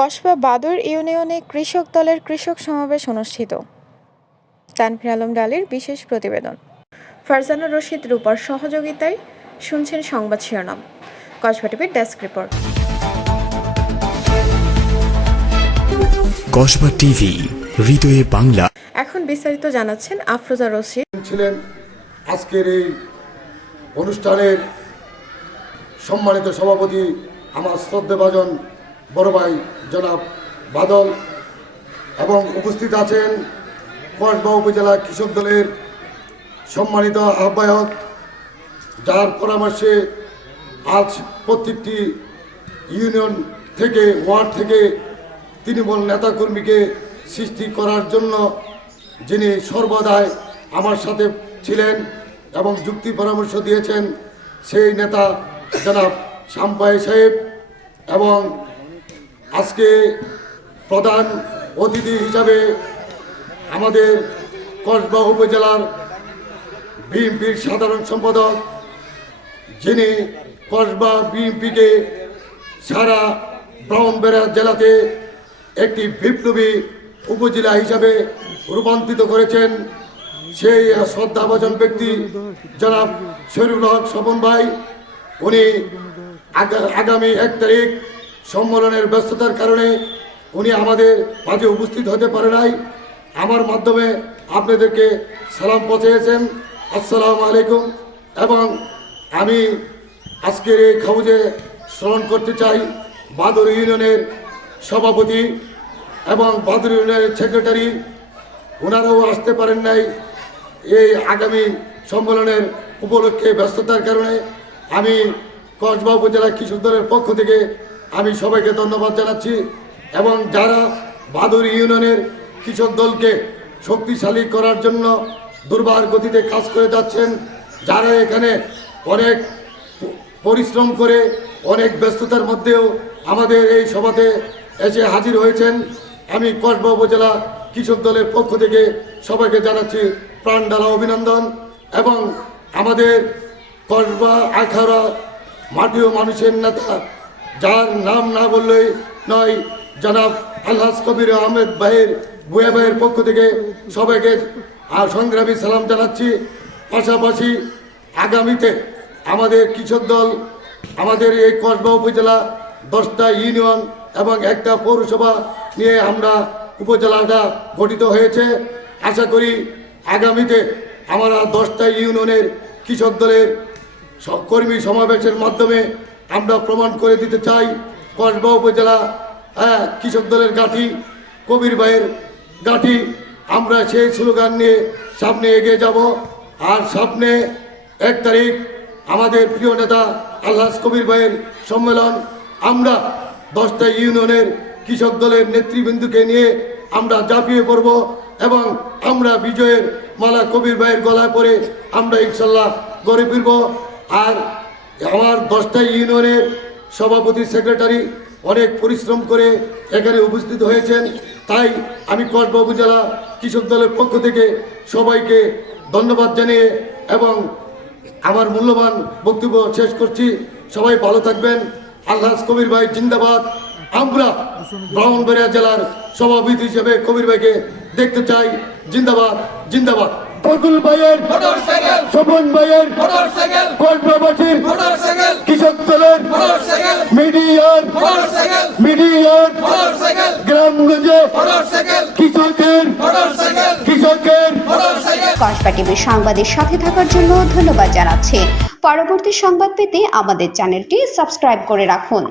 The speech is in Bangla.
কসবা বাদুর ইউনিয়নে কৃষক দলের কৃষক সমাবেশ অনুষ্ঠিত। তানভীর আলম ডালির বিশেষ প্রতিবেদন। ফারজানা রশিদ রূপার সহযোগিতায় শুনছেন সংবাদ শিরোনাম। কসবা টিভির ডেস্ক রিপোর্ট। কসবা টিভি হৃদয়ে বাংলা। এখন বিস্তারিত জানাচ্ছেন আফরোজা রশিদ। ছিলেন আজকের এই অনুষ্ঠানের সম্মানিত সভাপতি আমার শ্রদ্ধেভাজন বড় ভাই জনাব বাদল এবং উপস্থিত আছেন কসবা উপজেলা কৃষক দলের সম্মানিত আহ্বায়ক, যার পরামর্শে আজ প্রত্যেকটি ইউনিয়ন থেকে, ওয়ার্ড থেকে তৃণমূল নেতাকর্মীকে সৃষ্টি করার জন্য যিনি সর্বদাই আমার সাথে ছিলেন এবং যুক্তি পরামর্শ দিয়েছেন, সেই নেতা জনাব শাম্পাই সাহেব এবং আজকে প্রধান অতিথি হিসাবে আমাদের কসবা উপজেলার বিএনপির সাধারণ সম্পাদক, যিনি কসবা বিএনপিকে সারা ব্রাহ্মণবেড়া জেলাতে একটি বিপ্লবী উপজেলা হিসাবে রূপান্তরিত করেছেন সেই শ্রদ্ধাভাজন ব্যক্তি জনাব শরীফুল হক স্বপন ভাই। উনি আগা- আগামী এক তারিখ সম্মেলনের ব্যস্ততার কারণে উনি আমাদের মাঝে উপস্থিত হতে পারে নাই। আমার মাধ্যমে আপনাদেরকে সালাম পৌঁছেছেন। আসসালামু আলাইকুম। এবং আমি আজকের এই খাবুজে স্মরণ করতে চাই বাদর ইউনিয়নের সভাপতি এবং বাদর ইউনিয়নের সেক্রেটারি। ওনারাও আসতে পারেন নাই এই আগামী সম্মেলনের উপলক্ষে ব্যস্ততার কারণে। আমি কসবা উপজেলা কৃষক দলের পক্ষ থেকে আমি সবাইকে ধন্যবাদ জানাচ্ছি এবং যারা বাদুর ইউনিয়নের কৃষক দলকে শক্তিশালী করার জন্য দুর্বার গতিতে কাজ করে যাচ্ছেন, যারা এখানে অনেক পরিশ্রম করে, অনেক ব্যস্ততার মধ্যেও আমাদের এই সভাতে এসে হাজির হয়েছেন। আমি কসবা উপজেলা কৃষক দলের পক্ষ থেকে সবাইকে জানাচ্ছি প্রাণ ডালা অভিনন্দন এবং আমাদের কসবা আখাড়া মাটি ও মানুষের নেতা যার নাম না বললেই নয়, জনাব আল্লাহ কবির আহমেদ ভাইয়ের বুয়া ভাইয়ের পক্ষ থেকে সবাইকে সংগ্রামী সালাম জানাচ্ছি। পাশাপাশি আগামীতে আমাদের কৃষক দল, আমাদের এই কসবা উপজেলা দশটা ইউনিয়ন এবং একটা পৌরসভা নিয়ে আমরা উপজেলাটা গঠিত হয়েছে। আশা করি আগামীতে আমরা দশটা ইউনিয়নের কৃষক দলের কর্মী সমাবেশের মাধ্যমে আমরা প্রমাণ করে দিতে চাই, কসবা উপজেলা হ্যাঁ কৃষক দলের গাঠি, কবির ভাইয়ের গাঠি। আমরা সেই স্লোগান নিয়ে সামনে এগিয়ে যাব। আর সামনে এক তারিখ আমাদের প্রিয় নেতা আল্লাহ কবির ভাইয়ের সম্মেলন। আমরা দশটা ইউনিয়নের কৃষক দলের নেতৃবৃন্দকে নিয়ে আমরা ঝাঁপিয়ে পড়ব এবং আমরা বিজয়ের মালা কবির ভাইয়ের গলায় পরে আমরা ইনশাল্লাহ গড়ে ফিরব আর আমার দশটা ইউনিয়নের সভাপতি সেক্রেটারি অনেক পরিশ্রম করে এখানে উপস্থিত হয়েছেন। তাই আমি কসবা উপজেলা কৃষক দলের পক্ষ থেকে সবাইকে ধন্যবাদ জানিয়ে এবং আমার মূল্যবান বক্তব্য শেষ করছি। সবাই ভালো থাকবেন। আল্লাহ কবির ভাই জিন্দাবাদ। আমরা ব্রাহ্মণবাড়িয়া জেলার সভাপতি হিসেবে কবির ভাইকে দেখতে চাই। জিন্দাবাদ জিন্দাবাদ। ফকুল ভাইয়ের মোটরসাইকেল স্বপন ভাইয়ের মোটরসাইকেল কৃষক দলের মিডিয়ার মিডিয়ার গ্রামগঞ্জে কৃষকের কৃষকের। মোটরসাইকেল কসবা টিভির সংবাদের সাথে থাকার জন্য ধন্যবাদ জানাচ্ছি। পরবর্তী সংবাদ পেতে আমাদের চ্যানেলটি সাবস্ক্রাইব করে রাখুন।